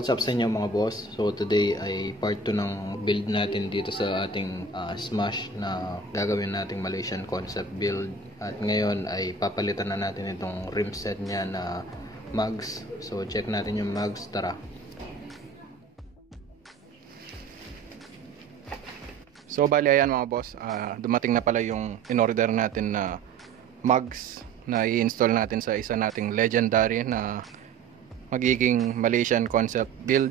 What's up sa inyo mga boss? So today ay part 2 ng build natin dito sa ating Smash na gagawin nating Malaysian concept build. At ngayon ay papalitan na natin itong rim set niya na mugs. So check natin yung mugs, tara. So bali ayan mga boss, dumating na pala yung in-order natin na mugs na i-install natin sa isa nating legendary na magiging Malaysian concept build.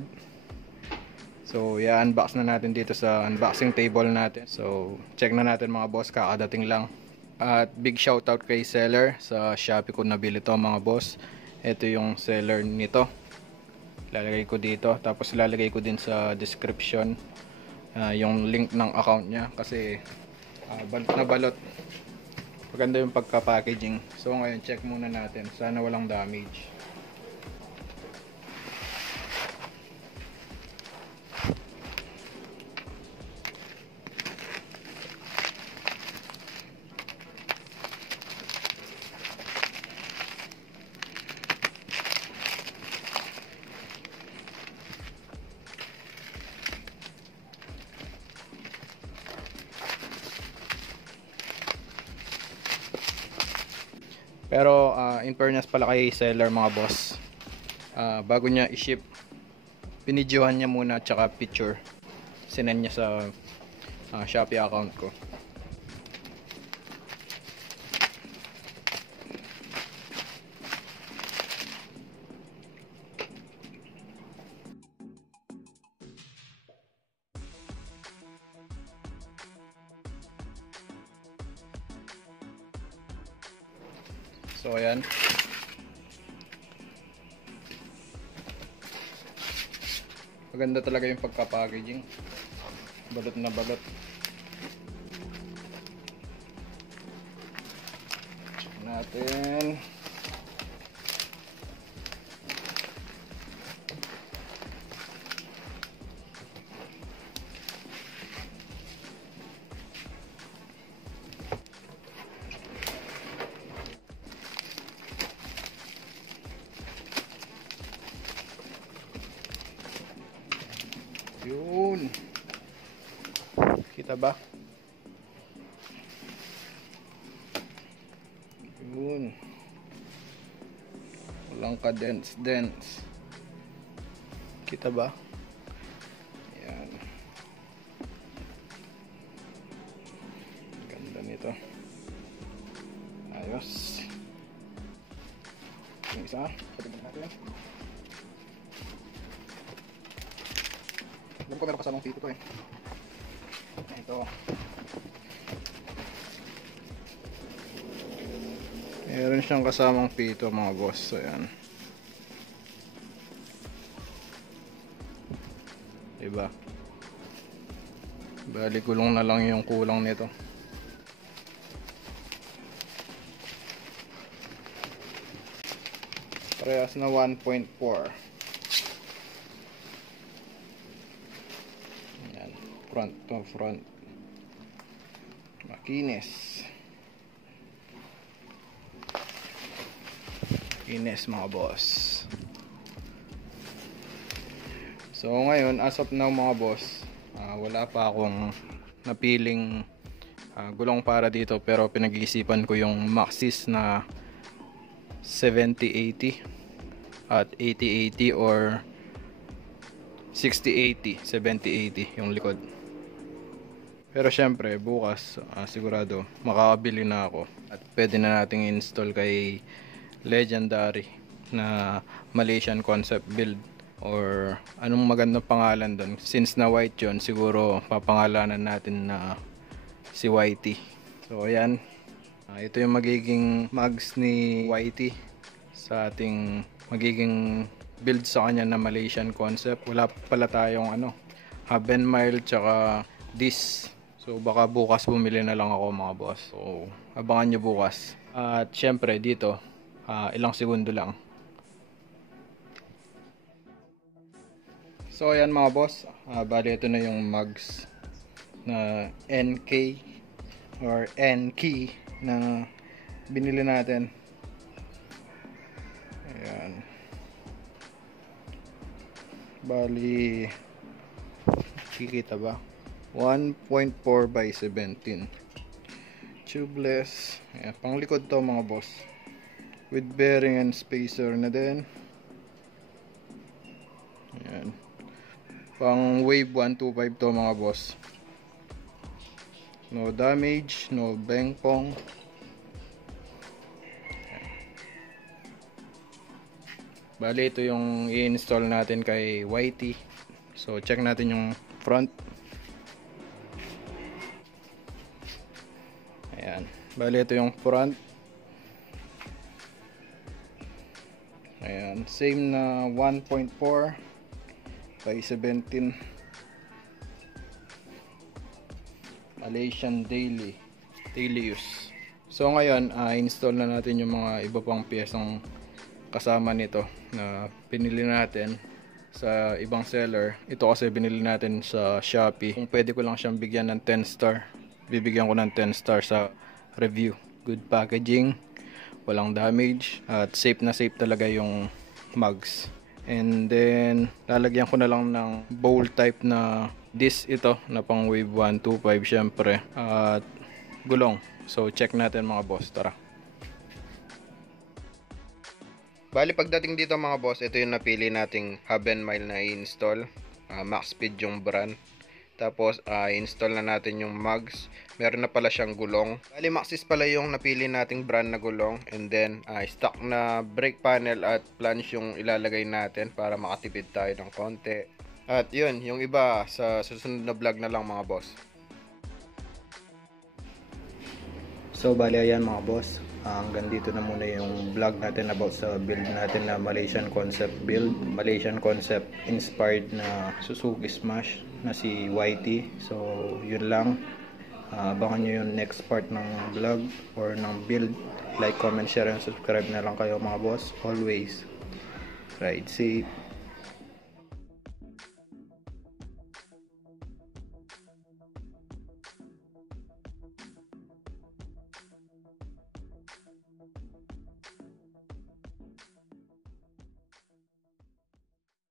So i-unbox na natin dito sa unboxing table natin. So check na natin mga boss, kakadating lang. At big shoutout kay seller, sa Shopee ko nabili to mga boss. Ito yung seller nito, lalagay ko dito, tapos lalagay ko din sa description yung link ng account niya kasi balot na balot. Maganda yung pagka-packaging. So ngayon check muna natin, sana walang damage. Pero in fairness pala kay seller mga boss, bago niya i-ship, pinidyohan niya muna tsaka picture, sinend niya sa Shopee account ko. So ayan, maganda talaga yung pagka-packaging, balot na balot. Check natin. Yun, kita ba? Yun, walang ka-dents, kita ba? Ayan, ganda nito, ayos. Yung isa, patignan natin. Alam ko meron kasamang pito to eh. Ito. Meron siyang kasamang pito mga boss. Ayan. Diba? Bali gulong na lang yung kulang nito. Parehas na 1.4. Front to front, makinis mga boss. So ngayon as of now mga boss, wala pa akong napiling gulong para dito, pero pinag-iisipan ko yung Maxxis na 7080 at 8080 or 6080, 7080 yung likod. Pero syempre bukas sigurado makakabili na ako at pwede na nating install kay legendary na Malaysian concept build, or anong magandang pangalan doon. Since na white yun, siguro papangalanan natin na si Whitey. So ayan, ito yung magiging mugs ni Whitey sa ating magiging build sa kanya na Malaysian concept. Wala pala tayong Haben Mile tsaka this. So baka bukas bumili na lang ako mga boss. So abangan nyo bukas. At syempre dito ilang segundo lang. So ayan mga boss, bali ito na yung mugs na NK or NK na binili natin. Ayan. Bali, kikita ba? 1.4 by 17. Tubeless. Ayan, panglikod to mga boss. With bearing and spacer na din. Ayan. Pang wave 125 to mga boss. No damage, no bengkong. Bali, ito yung i-install natin kay YT. So, check natin yung front. Ayan. Bali, ito yung front. Ayan. Same na 1.4 by 17. Malaysian daily use. So, ngayon, install na natin yung mga iba pang piyesang kasama nito na pinili natin sa ibang seller. Ito kasi binili natin sa Shopee. Kung pwede ko lang siyang bigyan ng 10 star, bibigyan ko ng 10 star sa review. Good packaging, walang damage, at safe na safe talaga yung mugs. And then lalagyan ko na lang ng bowl type na disc ito na pang wave 125 syempre, at gulong. So check natin mga boss, tara. Bali, pagdating dito mga boss, ito yung napili nating hub and mile na i-install. Max speed yung brand. Tapos install na natin yung mugs. Meron na pala siyang gulong. Bali, Maxxis pala yung napili nating brand na gulong. And then stock na brake panel at flange yung ilalagay natin para makatipid tayo ng konti. At yun, yung iba sa susunod na vlog na lang mga boss. So bali, ayan mga boss, hanggang dito na muna yung vlog natin about sa build natin na Malaysian Concept build. Malaysian Concept inspired na Suzuki Smash na si YT. So yun lang, abangan nyo yung next part ng vlog or ng build. Like, comment, share, and subscribe na lang kayo mga boss. Always ride safe.